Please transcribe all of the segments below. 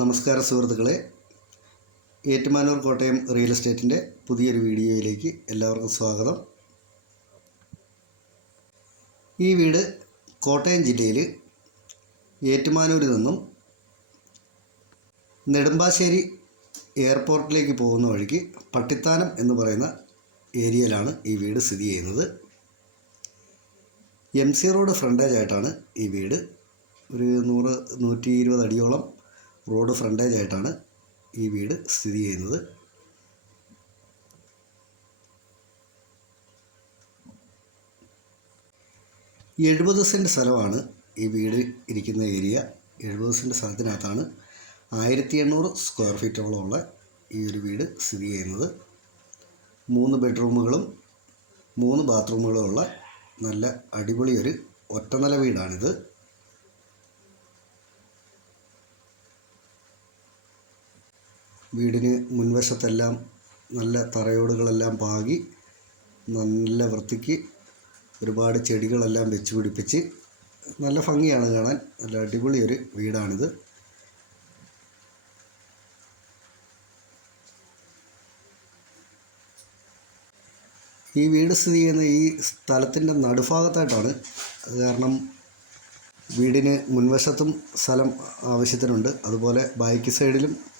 നമസ്കാരം സുഹൃത്തുക്കളെ. ഏറ്റുമാനൂർ കോട്ടയം റിയൽ എസ്റ്റേറ്റിന്റെ പുതിയൊരു വീഡിയോയിലേക്ക് എല്ലാവർക്കും സ്വാഗതം. ഈ വീട് കോട്ടയം ജില്ലയിൽ ഏറ്റുമാനൂരിൽ നിന്നും നെടുമ്പാശ്ശേരി എയർപോർട്ടിലേക്ക് പോകുന്ന വഴിക്ക് പട്ടിത്താനം എന്ന് പറയുന്ന ഏരിയയിലാണ് ഈ വീട് സ്ഥിതി ചെയ്യുന്നത്. എം സി റോഡ് ഫ്രണ്ടേജ് ആയിട്ടാണ് ഈ വീട്. ഒരു നൂറ് നൂറ്റി ഇരുപത് അടിയോളം റോഡ് ഫ്രണ്ടേജ് ആയിട്ടാണ് ഈ വീട് സ്ഥിതി ചെയ്യുന്നത്. എഴുപത് സെന്റ് സ്ഥലമാണ് ഈ വീട് ഇരിക്കുന്ന ഏരിയ. എഴുപത് സെന്റ് സ്ഥലത്തിനകത്താണ് ആയിരത്തി എണ്ണൂറ് സ്ക്വയർ ഫീറ്റോളമുള്ള ഈ ഒരു വീട് സ്ഥിതി ചെയ്യുന്നത്. മൂന്ന് ബെഡ്റൂമുകളും മൂന്ന് ബാത്റൂമുകളും ഉള്ള നല്ല അടിപൊളി ഒരു ഒറ്റനില വീടാണിത്. വീടിന് മുൻവശത്തെല്ലാം നല്ല തറയോടുകളെല്ലാം പാകി നല്ല വൃത്തിക്ക് ഒരുപാട് ചെടികളെല്ലാം വെച്ച് പിടിപ്പിച്ച് നല്ല ഭംഗിയാണ് കാണാൻ. നല്ല അടിപൊളി ഒരു വീടാണിത്. ഈ വീട് സ്ഥിതി ചെയ്യുന്ന ഈ സ്ഥലത്തിന്റെ നടുഭാഗത്തായിട്ടാണ്. കാരണം വീടിന് മുൻവശത്തും സ്ഥലം ആവശ്യത്തിനുണ്ട്. അതുപോലെ ബാക്ക് സൈഡിലും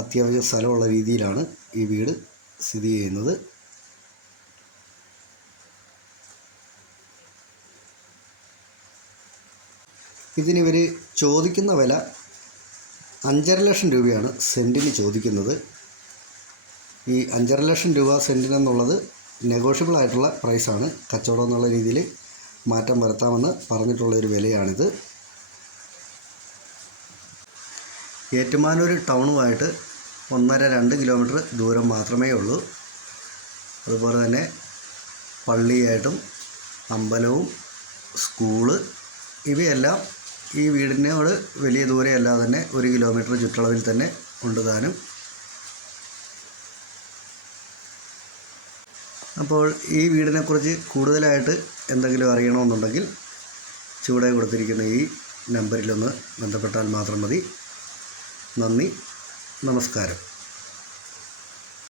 അത്യാവശ്യം സ്ഥലമുള്ള രീതിയിലാണ് ഈ വീട് സ്ഥിതി ചെയ്യുന്നത്. ഇതിനിവർ ചോദിക്കുന്ന വില അഞ്ചര ലക്ഷം രൂപയാണ് സെന്റിന് ചോദിക്കുന്നത്. ഈ അഞ്ചര ലക്ഷം രൂപ സെന്റിനെന്നുള്ളത് നെഗോഷ്യബിൾ ആയിട്ടുള്ള പ്രൈസാണ് കച്ചവടം എന്നുള്ള രീതിയിൽ മാറ്റം വരുത്താമെന്ന് പറഞ്ഞിട്ടുള്ള ഒരു വിലയാണിത്. ഏറ്റുമാനൂർ ടൗണുമായിട്ട് ഒന്നര രണ്ട് കിലോമീറ്റർ ദൂരം മാത്രമേ ഉള്ളൂ. അതുപോലെ തന്നെ പള്ളിയായിട്ടും അമ്പലവും സ്കൂൾ ഇവയെല്ലാം ഈ വീടിനോട് വലിയ ദൂരെയല്ലാതെ തന്നെ ഒരു കിലോമീറ്റർ ചുറ്റളവിൽ തന്നെ ഉണ്ട് താനും. അപ്പോൾ ഈ വീടിനെക്കുറിച്ച് കൂടുതലായിട്ട് എന്തെങ്കിലും അറിയണമെന്നുണ്ടെങ്കിൽ ചുവടെ കൊടുത്തിരിക്കുന്ന ഈ നമ്പറിലൊന്ന് ബന്ധപ്പെട്ടാൽ മാത്രം മതി. നന്ദി. നമസ്കാരം.